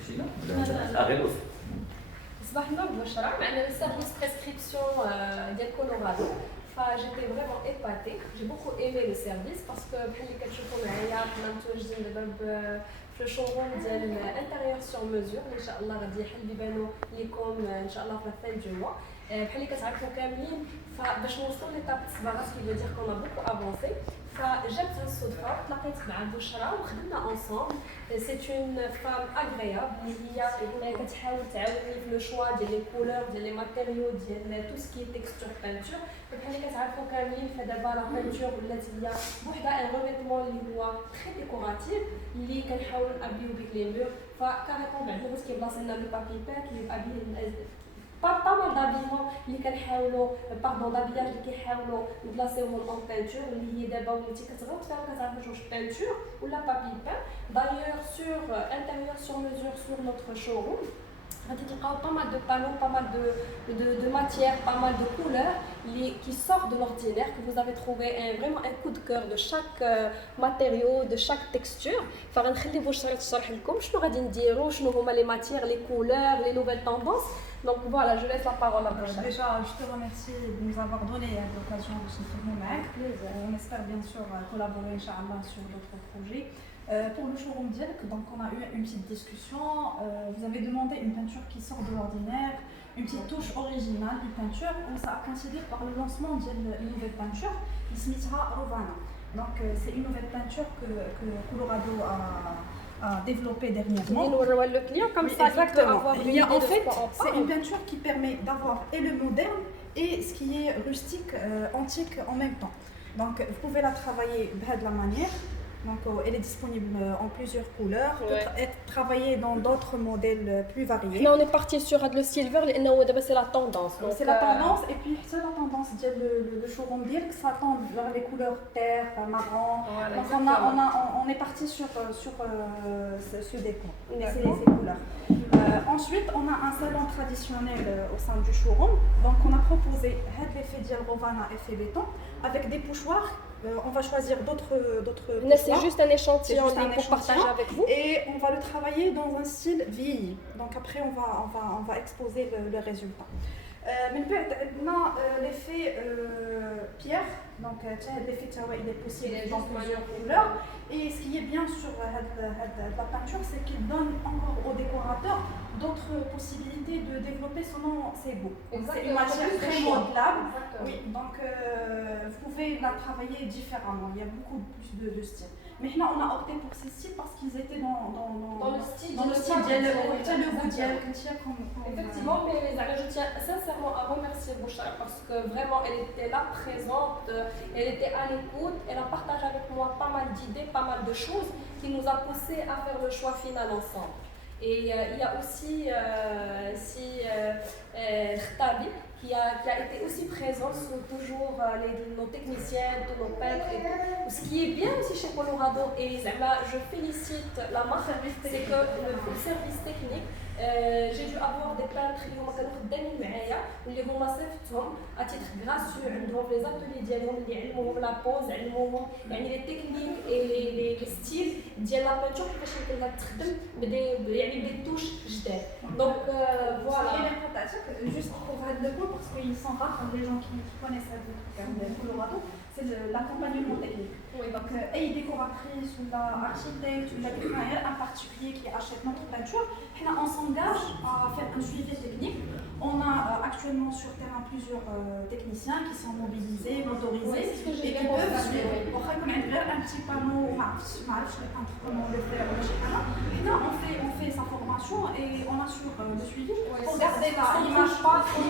مشينا ولا غير الوصف؟ صباح النور بشرى معنا سيرفيس بريسكريبسيون ديال كولورادو فجيتي فريمون ايباتي جي بوكو ايمي لو سيرفيس باسكو بحال اللي كتشوفوا معايا حنا متواجدين دابا في الشوروم ديال انتيريور سور ميزور ان شاء الله غادي يحل يبانوا ليكم ان شاء الله في الفان دو موا بحال اللي كتعرفوا كاملين فباش نوصلوا ليطاب الصباغه سكي فو دير كون ا بوكو افونسي فجات الصدفه تلاقيت مع بشرى وخدمنا انصومبل سي اون فام اغريابل اللي هي كتحاول تعاوني في لو شوا ديال لي كولور ديال لي ماتيريو ديال تو سكي تيكستور بانتور بحال اللي كتعرفوا كاملين فدابا لا بانتور ولات هي بوحدها ان ريفيتمون اللي هو تري ديكوراتيف اللي كنحاولوا نابيو بيه لي مور فكاريمون بعد الوقت كيبلاصي لنا لو بابي باك اللي يبقى به pas mal d'habillement اللي كنحاولوا باردون دابياج اللي كيحاولوا نبلاصيوهم اون بانتور اللي هي دابا وليتي كتغلط فيها وكتعرف جوج بانتور ولا بابي بان دايوغ سور انتيريور سور ميزور سور نوتر شوروم غادي تلقاو pas mal de panneaux, pas mal de matières, pas mal de couleurs qui sortent de l'ordinaire, que vous avez trouvé vraiment un coup de cœur de chaque matériau, de chaque texture. فغنخلي بشرى تشرح لكم شنو غادي نديروا شنو هما les matières, les couleurs, les nouvelles tendances. Donc voilà, je laisse la parole à Bouchra. Déjà, je te remercie de nous avoir donné l'occasion de se retrouver avec. On espère bien sûr collaborer, Inch'Allah, sur d'autres projets. Pour le showroom Dialk, donc on a eu une petite discussion. Vous avez demandé une peinture qui sort de l'ordinaire, une petite touche originale d'une peinture. On ça a coïncidé par le lancement d'une nouvelle peinture, Ismitra Rovana. Donc c'est une nouvelle peinture que Colorado a développé dernièrement. Le client comme oui, ça, exactement. Il y a en fait, c'est une peinture qui permet d'avoir et le moderne et ce qui est rustique, antique en même temps. Donc vous pouvez la travailler de la manière. Donc elle est disponible en plusieurs couleurs, peut être travaillée dans d'autres modèles plus variés. Là on est parti sur le silver, c'est la tendance. C'est la tendance et puis c'est la tendance le showroom dire que ça tend vers les couleurs terre, marron. Voilà, donc on est parti sur ce décor, ces couleurs. Ensuite on a un salon traditionnel au sein du showroom. Donc on a proposé l'effet dial Rovana effet béton avec des pochoirs. On va choisir d'autres c'est juste un échantillon pour partager avec vous et on va le travailler dans un style vieilli. Donc après on va exposer le résultat. Mais l'effet pierre, donc l'effet il est possible dans plusieurs couleurs. Et ce qui est bien sur la peinture, c'est qu'il donne encore au décorateur d'autres possibilités de développer selon ses goûts. C'est une matière très modelable. Oui, donc vous pouvez la travailler différemment. Il y a beaucoup plus de styles. Mais là, on a opté pour ces styles parce qu'ils étaient dans le style le goût d'elle. Effectivement, mais je tiens sincèrement à remercier Bouchra parce que vraiment elle était là présente, elle était à l'écoute, elle a partagé avec moi pas mal d'idées, pas mal de choses qui nous a poussé à faire le choix final ensemble. Et il y a aussi Khtabi qui a été aussi présent sur toujours nos techniciens, tous nos peintres et tout. Ce qui est bien aussi chez Colorado, et je félicite la marque, c'est que le service technique, j'ai dû avoir des peintres qui ont خدامين معايا واللي هما صيفطهم à titre gratuit عندهم les ateliers ديالهم اللي علموهم لا بوز علموهم يعني لي تكنيك اي لي ستيل ديال لا بانتور كيفاش يمكن لها تخدم يعني بدي توش جداد دونك فوالا juste pour le coup parce qu'ils sont rares les gens qui connaissent Colorado c'est l'accompagnement technique. Oui. Donc, les décoratrices ou l'architecte ou la designer en particulier qui achète notre peinture, on s'engage à faire un suivi technique. On a actuellement sur terrain plusieurs techniciens qui sont mobilisés, motorisés et qui peuvent suivre. On a un petit panneau, comment le faire. Là, on fait sa formation et on assure le suivi pour garder l'image pas sur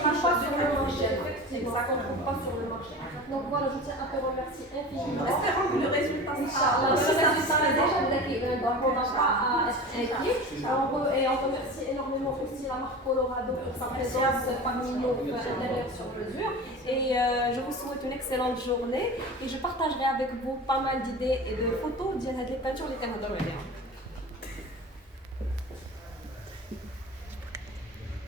le marché. Exactement, pas sur le marché. Donc voilà, je tiens à te remercier infiniment. Espérons que le résultat Inch'Allah, le résultat est déjà donc on n'a pas à être inquiet. Et on remercie énormément aussi la marque Colorado pour sa présence parmi nous intérieur sur mesure. Et je vous souhaite une excellente journée et je partagerai avec vous pas mal d'idées et de photos de les peintures les Canadiens.